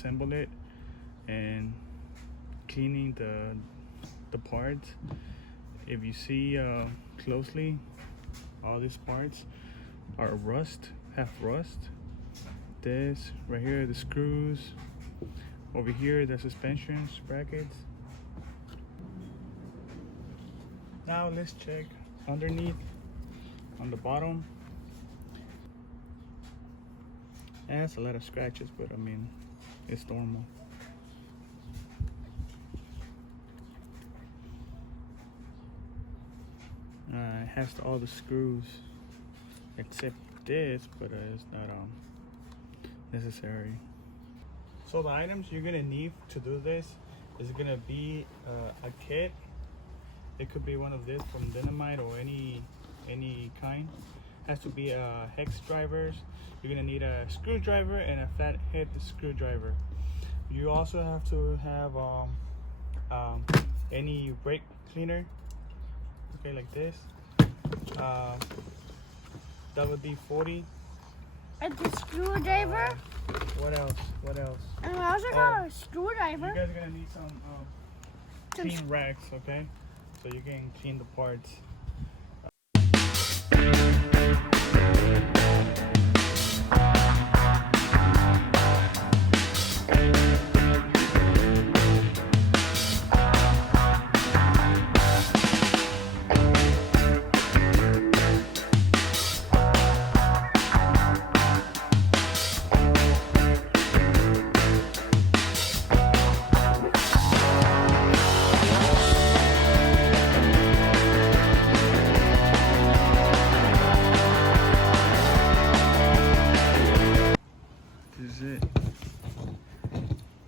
disassemble it and cleaning the parts. If you see closely, all these parts are have rust. This right here, the screws. Over here, the suspension brackets. Now let's check underneath on the bottom. It has a lot of scratches, but I mean, it's normal. It has all the screws except this, but it's not necessary. So the items you're gonna need to do this is gonna be a kit. It could be one of this from dynamite or any kind. Has to be hex drivers. You're gonna need a screwdriver and a flathead screwdriver. You also have to have any brake cleaner. Okay, like this. WD-40. And the screwdriver. What else? What else? And we also got a screwdriver. You guys are gonna need some clean racks, okay? So you can clean the parts.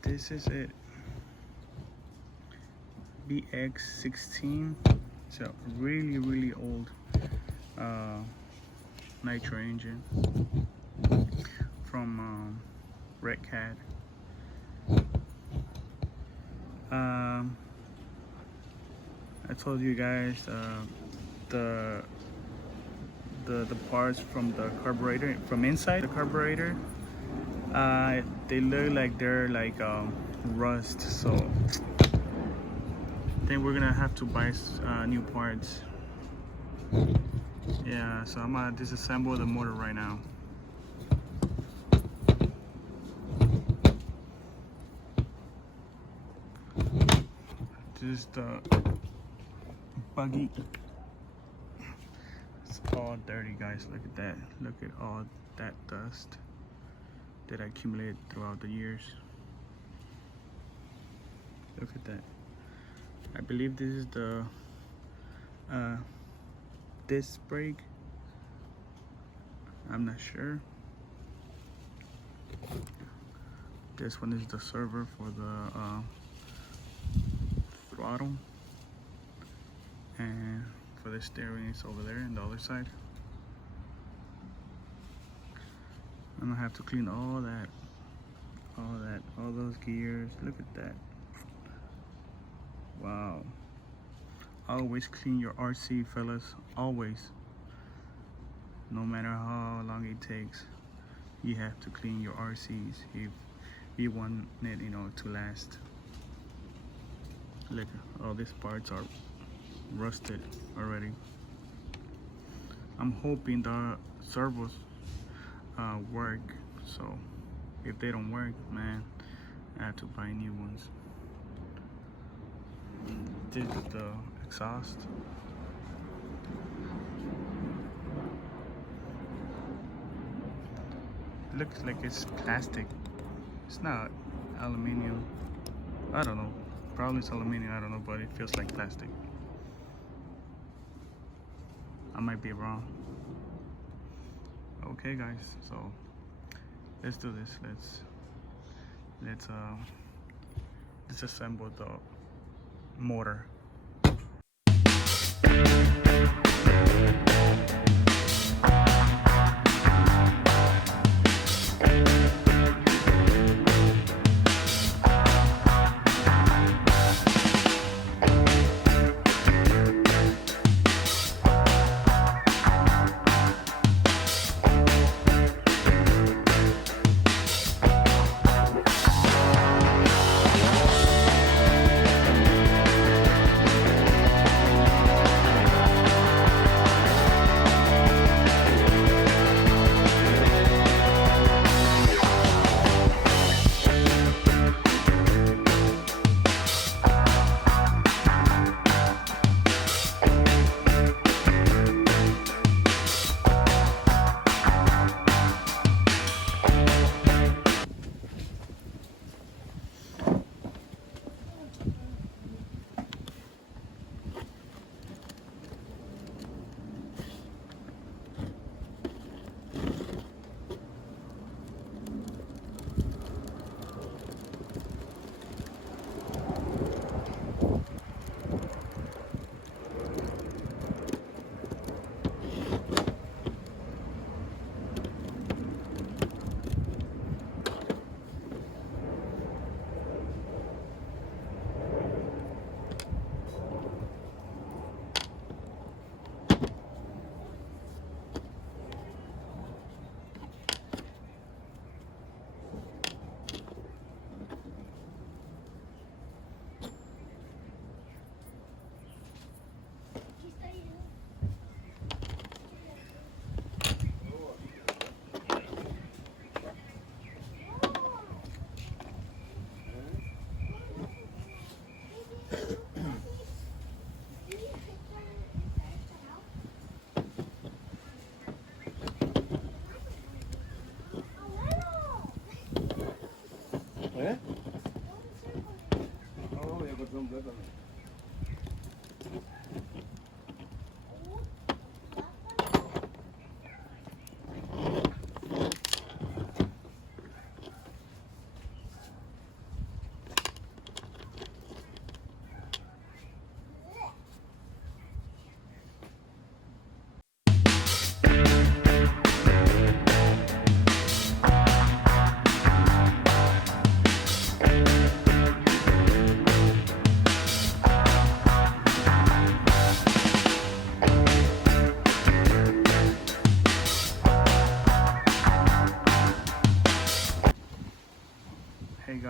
This is it. BX16. It's a really old Nitro engine from RedCat. I told you guys the parts from the carburetor, from inside the carburetor, they look like they're like rust, so I think we're gonna have to buy new parts. Yeah, so I'm gonna disassemble the motor right now. This is the buggy. It's all dirty, guys. Look at that. Look at all that dust that accumulated throughout the years. Look at that. I believe this is the disc brake. I'm not sure. This one is the servo for the throttle, and for the steering is over there on the other side. I'm gonna have to clean all those gears. Look at that. Wow. Always clean your RC, fellas. Always. No matter how long it takes, you have to clean your RCs if you want it, to last. Look, all these parts are rusted already. I'm hoping the servos work, so if they don't work, man, I have to buy new ones. This is the exhaust. Looks like it's plastic. It's not aluminum. I don't know. Probably it's aluminum, I don't know, but it feels like plastic. I might be wrong. Okay, guys, so let's do this. Let's disassemble the motor.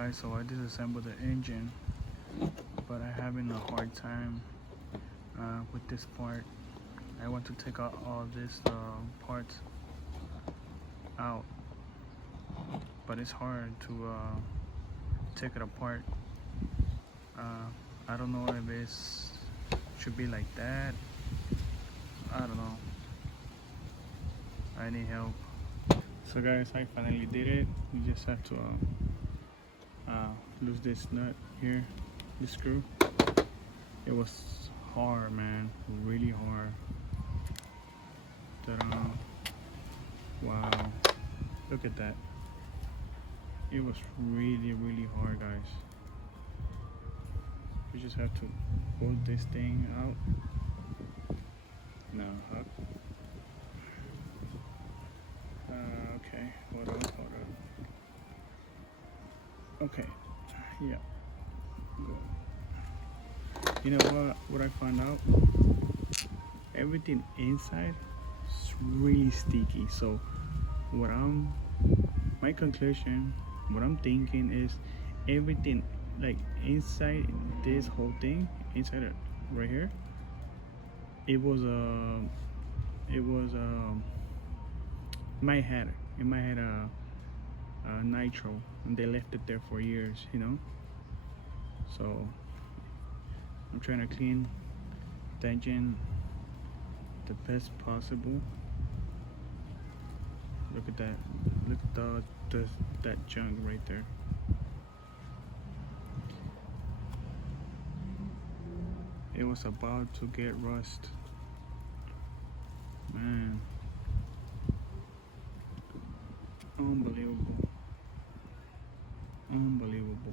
guys, so I disassembled the engine, but I'm having a hard time with this part. I want to take out all these parts out, but it's hard to take it apart. I don't know if it's should be like that. I don't know. I need help. So guys, I finally did it. You just have to lose this nut here, this screw. It was hard, man, really hard. Ta-da. Wow, look at that. It was really, really hard, guys. You just have to pull this thing out. No, up. Okay, hold on. Okay, yeah. Go. You know what I found out? Everything inside is really sticky. So my conclusion, what I'm thinking is everything like inside this whole thing, inside it right here, it was might had a Nitro, and they left it there for years, you know. So I'm trying to clean the engine the best possible. Look at that. Look at that junk right there. It was about to get rust. Man. Unbelievable. Unbelievable.